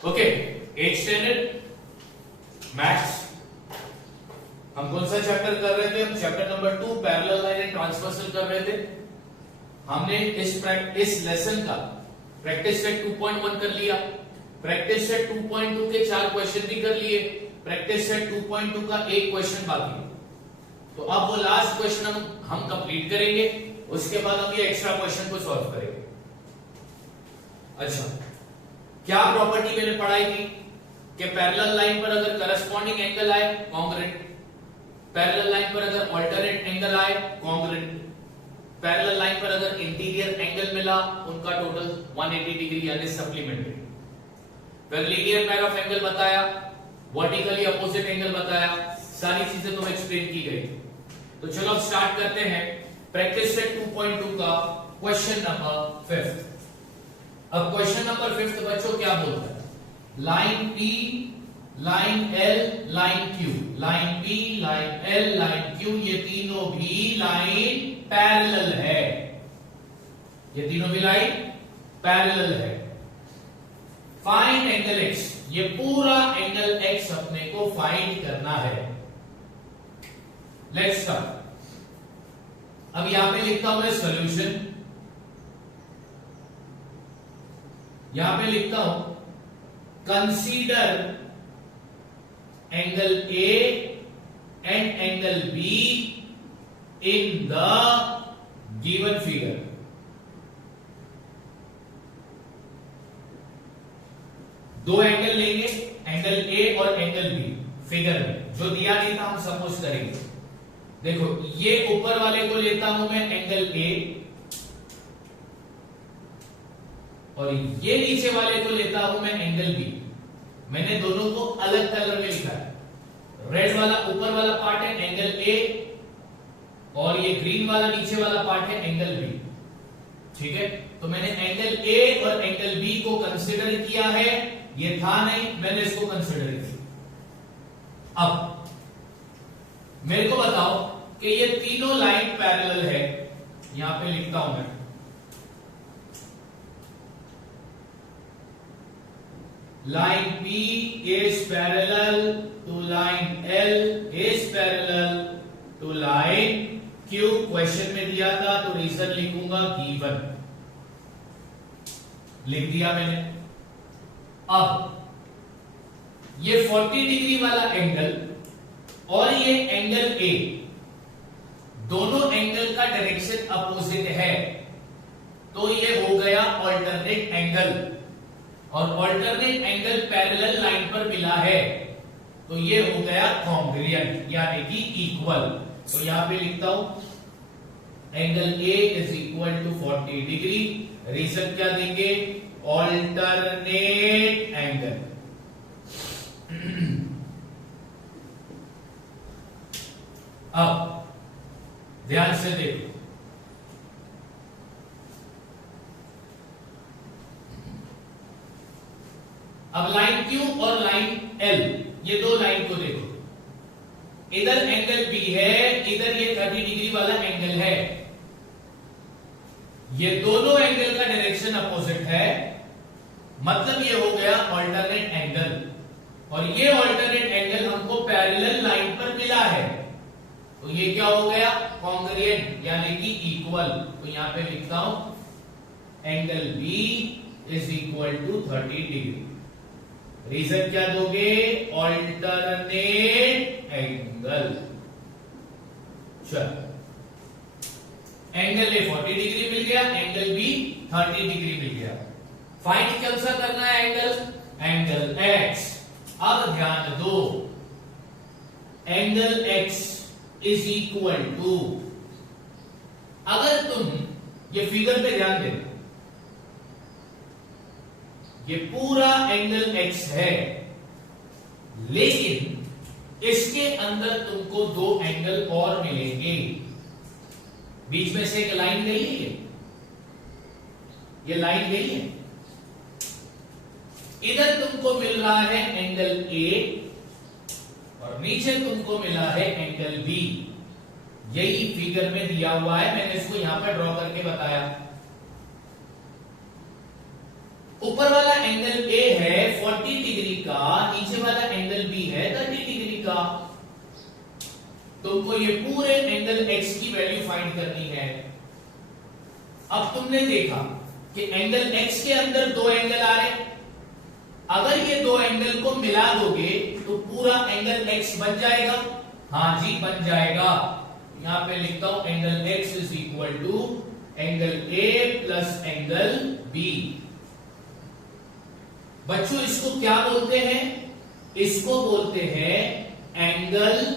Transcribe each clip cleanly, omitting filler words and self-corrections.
Okay, 8th standard maths. हम कौन सा चैप्टर कर रहे थे? हम chapter number 2 parallel line and transversal कर रहे थे। हमने इस लेसन का प्रैक्टिस सेट 2.1 कर लिया, प्रैक्टिस सेट 2.2 के 4 क्वेश्चन भी कर लिए, प्रैक्टिस सेट 2.2 का एक क्वेश्चन बाकी। तो अब वो लास्ट क्वेश्चन हम कंप्लीट करेंगे, उसके बाद हम ये एक्स्ट्रा क्वेश्चन को सॉल्व करेंगे। अच्छा, क्या प्रॉपर्टी मैंने पढ़ाई थी कि पैरेलल लाइन पर अगर करस्पॉन्डिंग एंगल आए कॉन्ग्रुएंट, पैरेलल लाइन पर अगर अल्टरनेट एंगल आए कॉन्ग्रुएंट, पैरेलल लाइन पर अगर इंटीरियर एंगल मिला उनका टोटल 180 डिग्री यानी सप्लीमेंट्री। फिर लीनियर पेयर ऑफ एंगल बताया, वर्टिकली अपोजिट एंगल बताया, सारी चीजें तो एक्सप्लेन की गई। तो चलो अब स्टार्ट करते हैं प्रैक्टिस सेट 2.2 का क्वेश्चन नंबर 5। अब क्वेश्चन नंबर 5 बच्चों क्या बोलता है? Line P, line L, line Q, line P, line L, line Q, ये तीनों भी लाइन पैरेलल है, ये तीनों भी लाइन पैरेलल है। फाइंड एंगल X, ये पूरा एंगल X अपने को फाइंड करना है। Let's start. अब यहां पे लिखता हूं मैं सॉल्यूशन, यहां पे लिखता हूं consider angle A and angle B in the given figure. दो एंगल लेंगे, एंगल A और एंगल B, फिगर में जो दिया नहीं था हम सपोज करेंगे। देखो ये ऊपर वाले को लेता हूं मैं एंगल A और ये नीचे वाले को लेता हूं मैं एंगल B। मैंने दोनों को अलग कलर में लिखा है। रेड वाला ऊपर वाला पार्ट है एंगल A और ये ग्रीन वाला नीचे वाला पार्ट है एंगल B। ठीक है, तो मैंने एंगल A और एंगल B को कंसीडर किया है, ये था नहीं, मैंने इसको कंसीडर किया। अब मेरे को बताओ कि ये तीनों लाइन पैरेलल है, यहां पे लिखता हूं मैं line P is parallel to line L is parallel to line Q। Question में दिया था तो रीजन लिखूंगा गिवन, लिख दिया मैंने। अब ये 40 डिग्री वाला एंगल और ये एंगल A, दोनों एंगल का डायरेक्शन अपोजिट है, तो ये हो गया ऑल्टरनेट एंगल, और ऑल्टरनेट एंगल पैरेलल लाइन पर मिला है, तो ये हो गया कॉन्ग्रुएंट यानी कि इक्वल। तो यहां पे लिखता हूं angle A is equal to 40 degree. Reason क्या देंगे? Alternate angle. अब ध्यान से देखो, अब लाइन Q और लाइन L, ये दो लाइन को देखो, इधर एंगल B है, इधर ये 30 डिग्री वाला एंगल है, ये दोनों एंगल का डायरेक्शन अपोजिट है, मतलब ये हो गया ऑल्टरनेट एंगल, और ये ऑल्टरनेट एंगल हमको पैरेलल लाइन पर मिला है, तो ये क्या हो गया? कॉन्ग्रुएंट यानी कि इक्वल। तो यहां पे लिखता हूं angle B is equal to 30 degree. Reason क्या दोगे? Alternate angle. चलो, एंगल A 40 डिग्री मिल गया, एंगल B 30 डिग्री मिल गया। फाइंड कौन सा करना है एंगल? Angle X। अब ध्यान दो, angle X is equal to, अगर तुम ये फिगर पे ध्यान दे, ये पूरा एंगल X है, लेकिन इसके अंदर तुमको दो एंगल और मिलेंगे, बीच में से एक लाइन गई है, ये लाइन गई है, इधर तुमको मिल रहा है एंगल A और नीचे तुमको मिला है एंगल B। यही फिगर में दिया हुआ है, मैंने इसको यहां पर ड्रॉ करके बताया। ऊपर वाला एंगल ए है 40 डिग्री का, नीचे वाला एंगल बी है 30 डिग्री का। तुमको ये पूरे एंगल एक्स की वैल्यू फाइंड करनी है। अब तुमने देखा कि एंगल एक्स के अंदर दो एंगल आ रहे, अगर ये दो एंगल को मिला दोगे तो पूरा एंगल एक्स बन जाएगा। हाँ जी बन जाएगा। यहां पे लिखता हूं angle x is equal to angle A plus angle B. बच्चों इसको क्या बोलते हैं? इसको बोलते हैं एंगल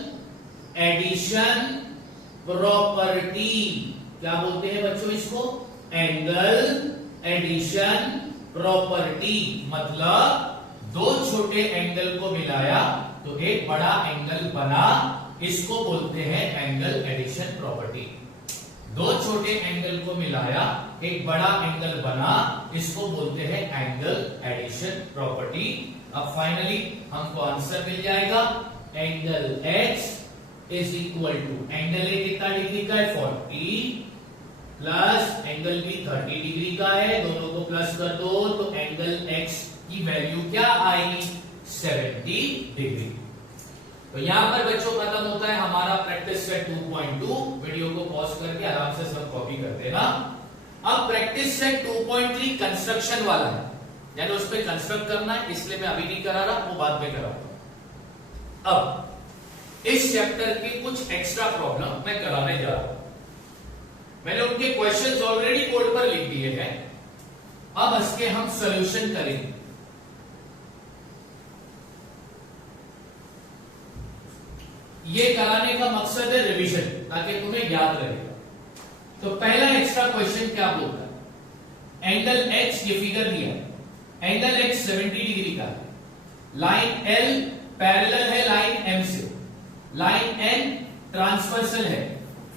एडिशन प्रॉपर्टी। क्या बोलते हैं बच्चों इसको? Angle addition property. मतलब दो छोटे एंगल को मिलाया तो एक बड़ा एंगल बना, इसको बोलते हैं एंगल एडिशन प्रॉपर्टी। दो छोटे एंगल को मिलाया एक बड़ा एंगल बना, इसको बोलते हैं एंगल एडिशन प्रॉपर्टी। अब फाइनली हमको आंसर मिल जाएगा angle x is equal to angle A कितना डिग्री का है 40 प्लस एंगल बी 30 डिग्री का है, दोनों को प्लस कर दो तो एंगल x की वैल्यू क्या आएगी 70 डिग्री। तो यहां पर बच्चों खत्म होता है हमारा प्रैक्टिस सेट 2.2। वीडियो को पॉज करके आराम से सब कॉपी कर देना। अब प्रैक्टिस सेट 2.3 कंस्ट्रक्शन वाला है, यानी उस पर कंस्ट्रक्ट करना है, इसलिए मैं अभी नहीं करा रहा, वो बाद में कराऊंगा। अब इस चैप्टर के कुछ एक्स्ट्रा प्रॉब्लम मैं कराने जा रहा हूं। मैंने उनके क्वेश्चंस ऑलरेडी बोर्ड पर लिख दिए हैं, अब इसके हम सॉल्यूशन करेंगे। ये कराने का मकसद है रिवीजन, ताकि तुम्हें याद रहेगा। तो पहला एक्स्ट्रा क्वेश्चन क्या बोलता है? एंगल x, ये फिगर दिया है, एंगल x 70 डिग्री का है, लाइन L पैरेलल है लाइन M से, लाइन N ट्रांसवर्सल है।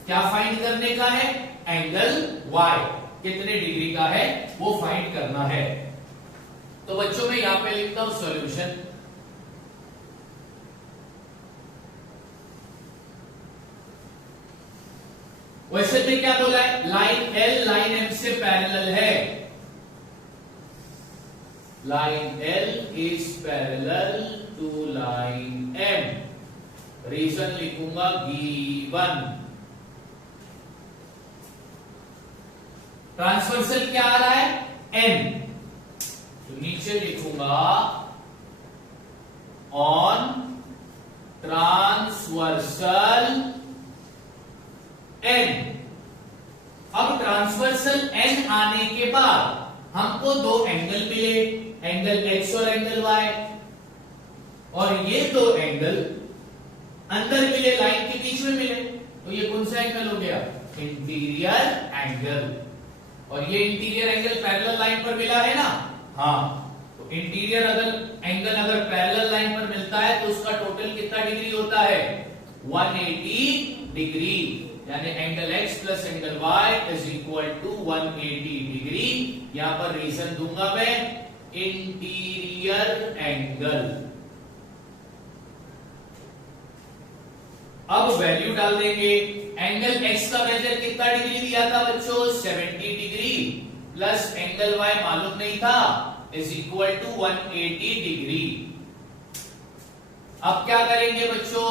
क्या फाइंड करने का है? एंगल y कितने डिग्री का है वो फाइंड करना है। तो बच्चों में यहां पे लिखता हूं सॉल्यूशन। वैसे में क्या बोला है? लाइन L लाइन M से पैरेलल है, line L is parallel to line M। Reason लिखूंगा गिवन। ट्रांसवर्सल क्या आ रहा है? N, तो नीचे लिखूंगा ऑन ट्रांसवर्सल N। अब ट्रांसवर्सल N आने के बाद हमको दो एंगल मिले, एंगल X और एंगल Y, और ये दो एंगल अंदर मिले, लाइन के बीच में मिले, तो ये कौन सा एंगल हो गया? Interior angle. और ये इंटीरियर एंगल पैरेलल लाइन पर मिला है ना? हाँ, तो इंटीरियर एंगल अगर पैरेलल लाइन पर मिलता है तो उसका टोटल कितना डिग्री होता है? 180 डिग्री। यानी angle x plus angle y is equal to 180 degree. यहां पर रीजन दूंगा मैं इंटीरियर एंगल। अब वैल्यू डाल देंगे। एंगल x का मेजर कितना डिग्री दिया था बच्चों? 70 डिग्री प्लस एंगल y मालूम नहीं था, इज इक्वल टू 180 डिग्री। अब क्या करेंगे बच्चों?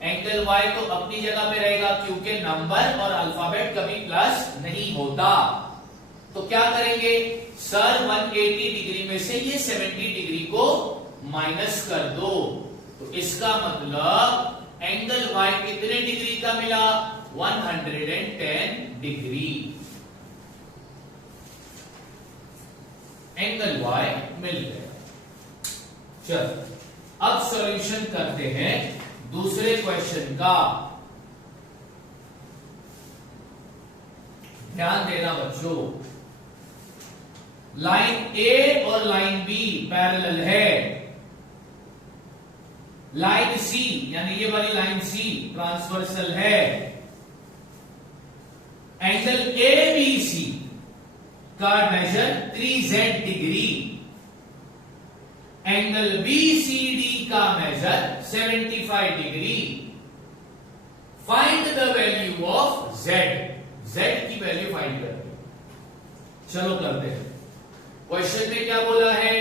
एंगल y तो अपनी जगह पे रहेगा, क्योंकि नंबर और अल्फाबेट कभी प्लस नहीं होता। तो क्या करेंगे सर? 180 डिग्री में से ये 70 डिग्री को माइनस कर दो, तो इसका मतलब एंगल y कितने डिग्री का मिला? 110 डिग्री एंगल y मिल गया। चलो अब सॉल्यूशन करते हैं दूसरे क्वेश्चन का। ध्यान देना बच्चों, लाइन A और लाइन B पैरेलल है, लाइन C यानी ये वाली लाइन C ट्रांसवर्सल है। एंगल ABC का measure 3Z degree, angle BCD का measure 75 degree. Find the value of Z। Z की वैल्यू फाइंड करते हैं। चलो करते हैं। क्वेश्चन में क्या बोला है,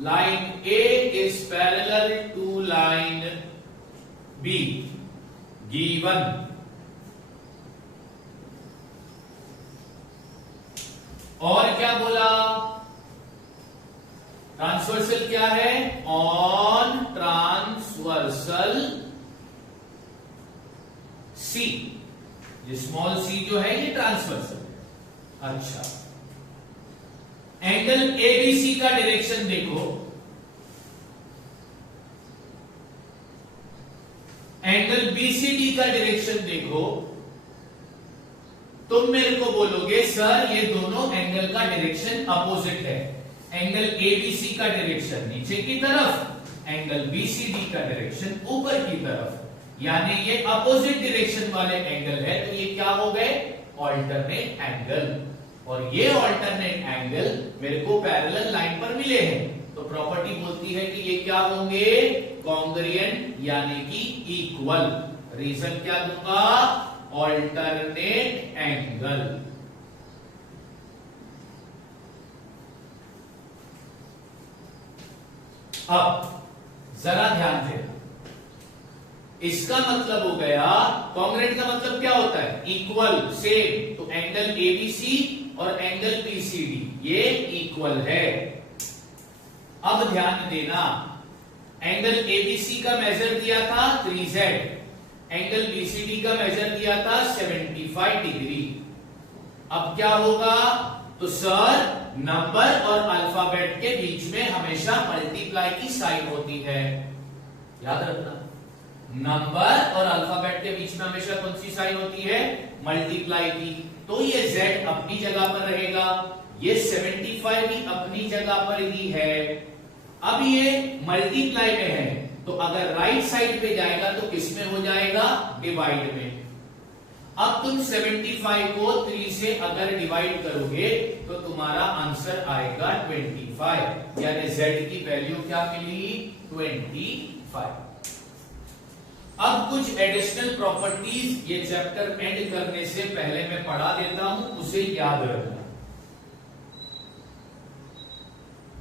line A is parallel to line B given, और क्या बोला, ट्रांसवर्सल क्या है, ऑन ट्रांसवर्सल सी, ये स्मॉल सी जो है ये ट्रांसवर्सल है। अच्छा, एंगल एबीसी का डायरेक्शन देखो, एंगल बीसीडी का डायरेक्शन देखो, तुम मेरे को बोलोगे सर ये दोनों एंगल का डायरेक्शन अपोजिट है, एंगल एबीसी का डायरेक्शन नीचे की तरफ, एंगल बीसीडी का डायरेक्शन ऊपर की तरफ, यानी ये अपोजिट डायरेक्शन वाले एंगल है, तो ये क्या हो गए, ऑल्टरनेट एंगल, और ये ऑल्टरनेट एंगल मेरे को पैरेलल लाइन पर मिले हैं, तो प्रॉपर्टी बोलती है कि ये क्या होंगे, कॉन्ग्रुएंट यानी कि इक्वल। रीजन क्या दूंगा, ऑल्टरनेट एंगल। अब जरा ध्यान देना, इसका मतलब हो गया, कॉन्ग्रुएंट का मतलब क्या होता है, इक्वल, सेम, तो एंगल एबीसी और एंगल बीसीडी ये इक्वल है। अब ध्यान देना, एंगल एबीसी का मेजर दिया था 3z, एंगल बीसीडी का मेजर दिया था 75 डिग्री। अब क्या होगा, तो सर नंबर और अल्फाबेट के बीच में हमेशा मल्टीप्लाई की साइन होती है, याद रखना, नंबर और अल्फाबेट के बीच में हमेशा कौन सी साइन होती है, मल्टीप्लाई की, तो ये z अपनी जगह पर रहेगा, ये 75 भी अपनी जगह पर ही है। अब ये मल्टीप्लाई में है, तो अगर राइट साइड पे जाएगा तो किस में हो जाएगा, डिवाइड में। अब तुम 75 को 3 से अगर डिवाइड करोगे तो तुम्हारा आंसर आएगा 25, यानी z की वैल्यू क्या मिली, 25। अब कुछ एडिशनल प्रॉपर्टीज ये चैप्टर एंड करने से पहले मैं पढ़ा देता हूं, उसे याद रखना।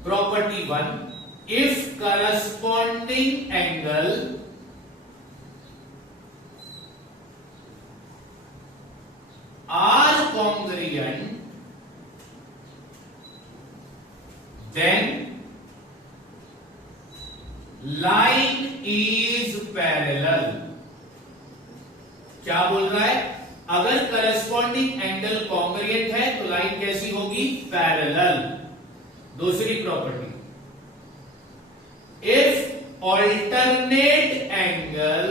Property 1, if corresponding angle are congruent then line is parallel. क्या बोल रहा है, अगर करस्पॉन्डिंग एंगल कॉन्ग्रुएंट है तो लाइन कैसी होगी, पैरेलल। दूसरी property, if alternate angle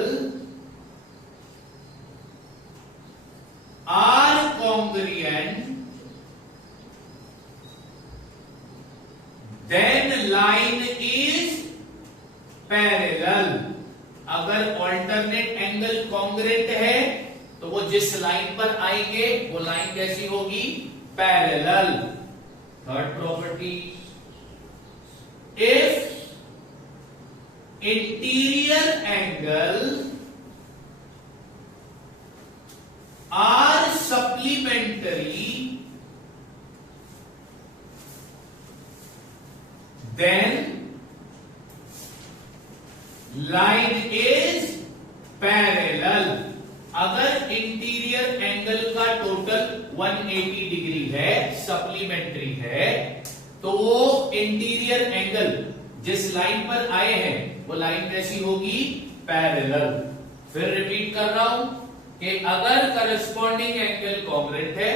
are congruent then line is parallel. अगर ऑल्टरनेट एंगल कॉन्ग्रुएंट है तो वो जिस लाइन पर आएंगे वो लाइन कैसी होगी, parallel. Third property, if interior angle are supplementary then line is parallel. अगर इंटीरियर एंगल का टोटल 180 डिग्री है, सप्लीमेंट्री है, तो वो इंटीरियर एंगल जिस लाइन पर आए हैं वो लाइन कैसी होगी, पैरेलल। फिर रिपीट कर रहा हूं कि अगर करस्पॉन्डिंग एंगल कॉन्ग्रुएंट है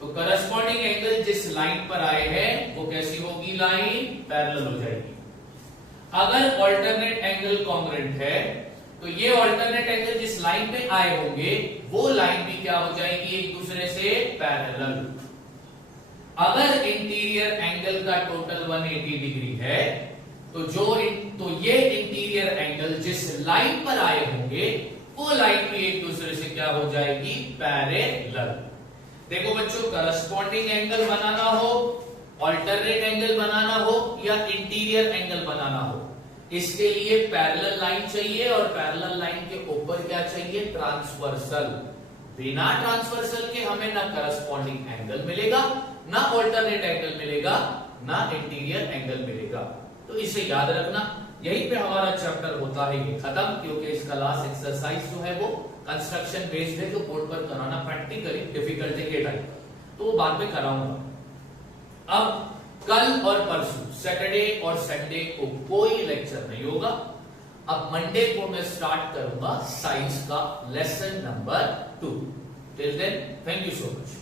तो करस्पॉन्डिंग एंगल जिस लाइन पर आए हैं वो कैसी होगी, लाइन पैरेलल हो जाएगी। अगर ऑल्टरनेट एंगल कॉन्ग्रुएंट है तो ये ऑल्टरनेट एंगल जिस लाइन पे आए होंगे वो लाइन भी क्या हो जाएगी, एक दूसरे से पैरेलल। अगर इंटीरियर एंगल का टोटल 180 डिग्री है तो ये इंटीरियर एंगल जिस लाइन पर आए होंगे वो लाइन भी एक दूसरे से क्या हो जाएगी, पैरेलल। देखो बच्चों, करस्पॉन्डिंग एंगल बनाना हो, ऑल्टरनेट एंगल बनाना हो या इंटीरियर एंगल बनाना हो, इसके लिए पैरेलल लाइन चाहिए और पैरेलल लाइन के ऊपर क्या चाहिए, ट्रांसवर्सल। बिना ट्रांसवर्सल के हमें ना करस्पॉन्डिंग एंगल मिलेगा ना ऑल्टरनेट एंगल मिलेगा ना इंटीरियर एंगल मिलेगा। तो इसे याद रखना, यहीं पे हमारा चैप्टर होता है ये खत्म, क्योंकि इसका लास्ट एक्सरसाइज जो है वो कंस्ट्रक्शन बेस्ड है, जो बोर्ड पर कराना प्रैक्टिकली डिफिकल्ट है ये टाइप, तो वो बाद में कराऊंगा। अब कल और परसों सैटरडे और संडे को कोई लेक्चर नहीं होगा। अब मंडे को मैं स्टार्ट करूंगा साइंस का lesson number 2। Till then thank you so much.